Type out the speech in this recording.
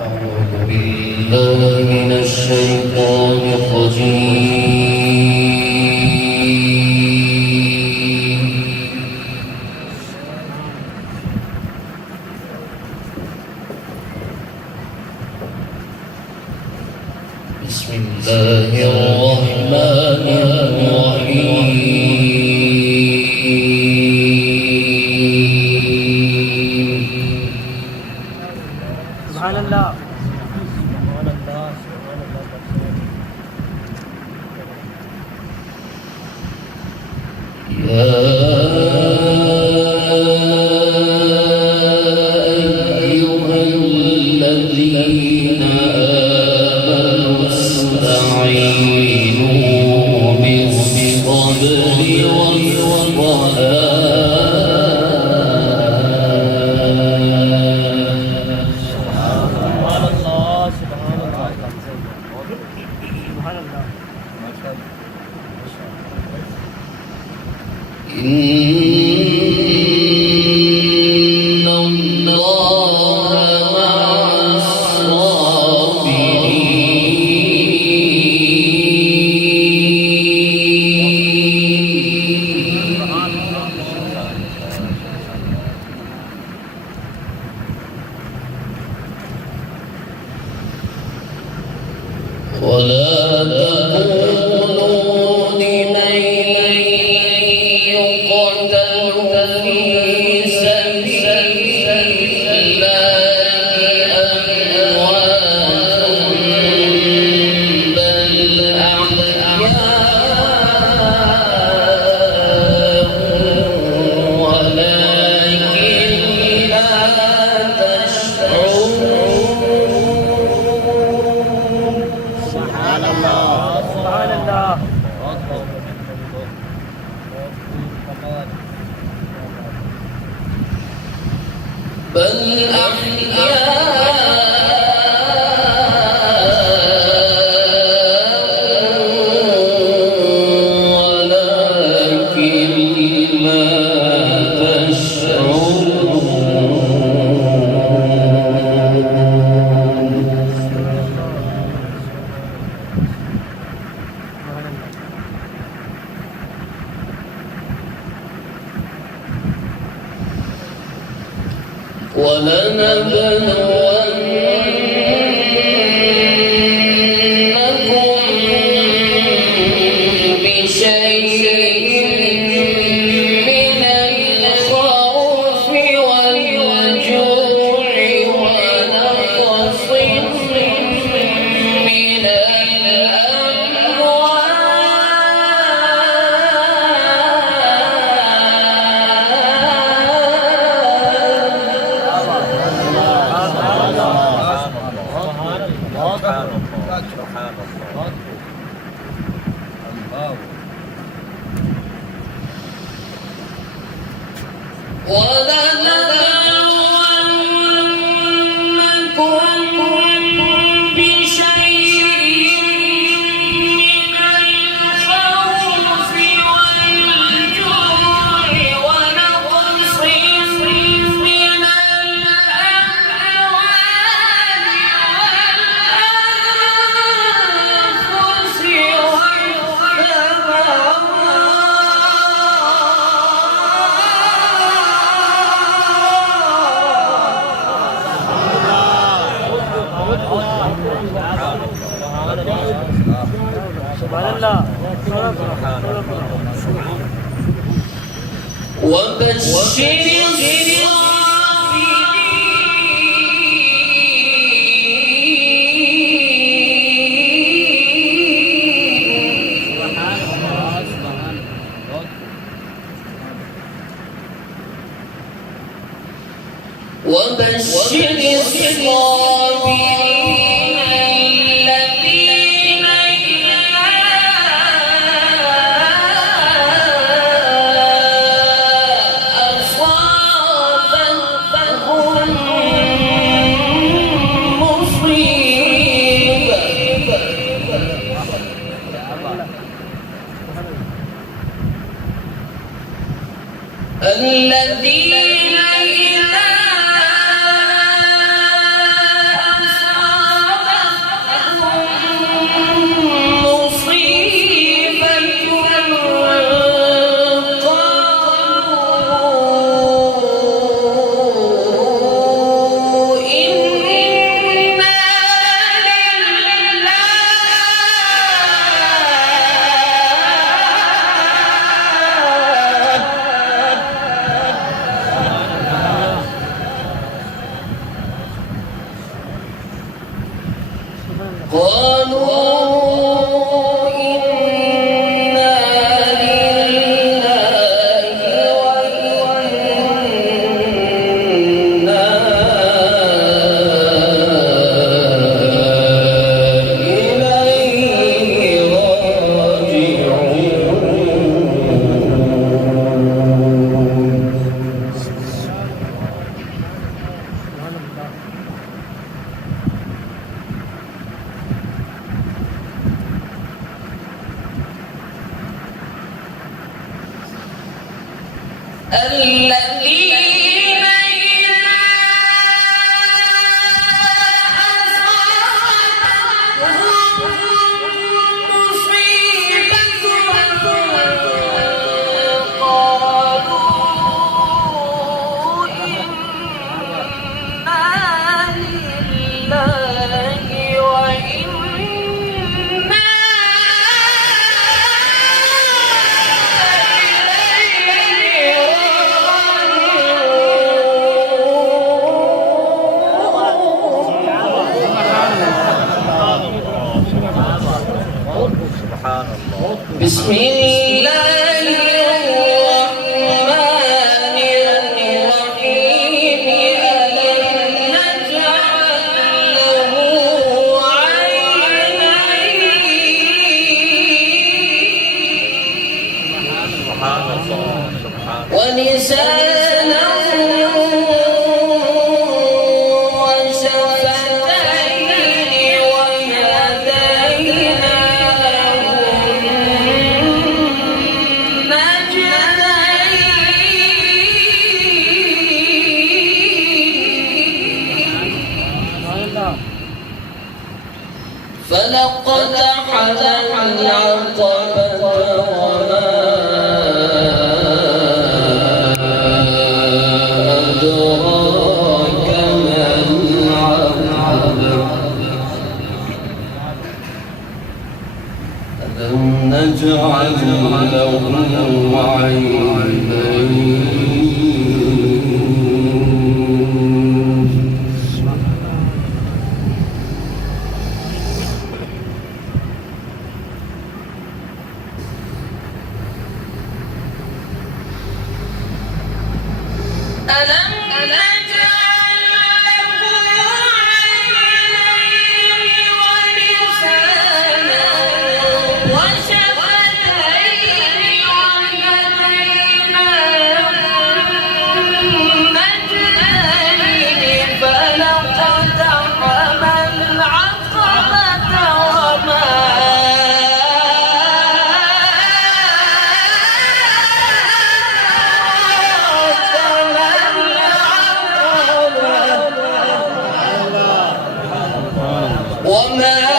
أعوذ بالله من الشيطان الرجيم. بسم الله الرحمن الرحيم. سبحان الله. يا أيها الذين آمنوا استعينوا بالصبر إن الله مع الصابرين. ولا تقولوا لمن يقتل في سبيل الله أموات، بل أحياء ولكن لا تشعرون. سبحان الله. سبحان الله. بل أحياء ولكن لا تشعرون. ولنبلونكم بشيء من الخوف والجوع ونقص من سبحان الله. وبشر الصابرين الذين إذا أصابتهم مصيبة الذين إذا الذين إذا أصابتهم مصيبة قالوا إنا لله وإنا بسم الله الرحمن الرحيم ألم نجعل له عينين ولسانا وشفتين فلقد حملنا العقبة وما أدراك ما العقبة ألم نجعل له عينين ألم نجعل له عينين ولسانا وشفتين وهديناه النجدين فلقد حملنا العقبة وما وما